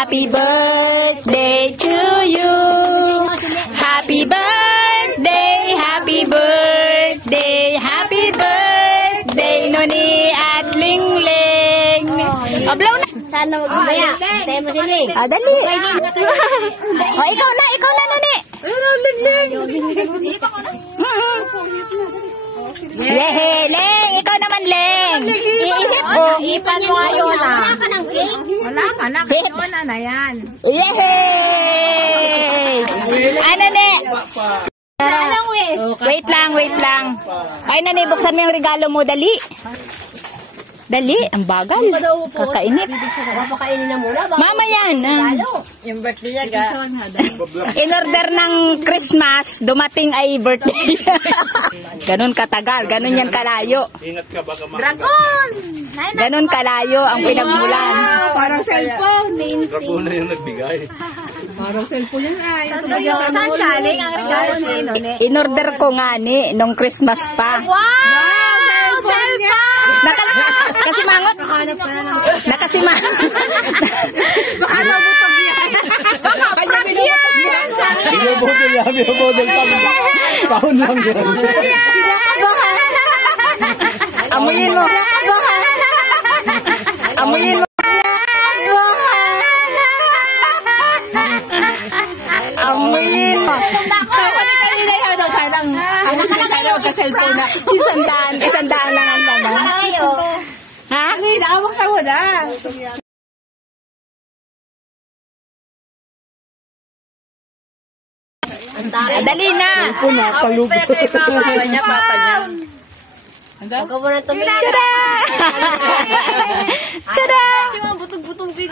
Happy birthday to you. Happy birthday, happy birthday, happy birthday, Noni at Lingling. O, blow na. Sana mag-umaya. Tayo mo si Ling. Dali. O, ikaw na, Noni. Yehe, Leng, ikaw naman, Leng. Iihip mo. Ipan mo ngayon. Wala ka ng cake. Wala ka na, kanya na yan. Yehe! Ano, Ne? Anong wish? Wait lang. Ay, Nani, buksan mo yung regalo mo, dali. Dali, ang bagal. Kakainip. Papakainin na muna. Mama yan. Yung birthday niya ga. In order ng Christmas, dumating ay birthday. Ganon katagal, ganon yan kalayo. Ingat ka baka Dragon! Ganon kalayo ang pinagmulan. Parang cellphone. Dragon na yung nagbigay. Parang cellphone yan ay. Saan galing ang regalo ni Noni? In order ko nga ni, nung Christmas pa. Wow! Cellphone! Nakasimangot? Nakasimangot. Baka nabutog yan. Baka prank yan! Binubudol yan, binubudol pa. Taon lang yan. Amuyin mo. Amuyin mo. Amuyin mo. Cellphone na. Isang daan lang ang laman. Ha? Hindi, naawak sa wala. Dali na. Palubot. Papa niya. Huwag mo na tumingin. Tada! Tada! Kasi mga butog-butog din.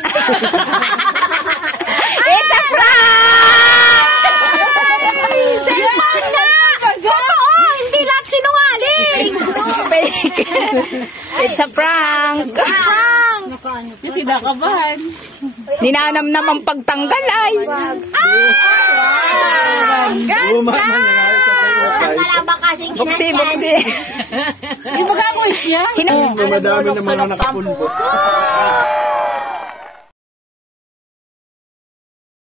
It's a prank! Cellphone na! Totoo! Hindi lahat sinungaling! It's a prank! Hindi nakabahan. Ninanam naman pagtanggal ay. Kalaba kasing Buksi. Di ba ka wish niya? Madami naman ang nakapulbos.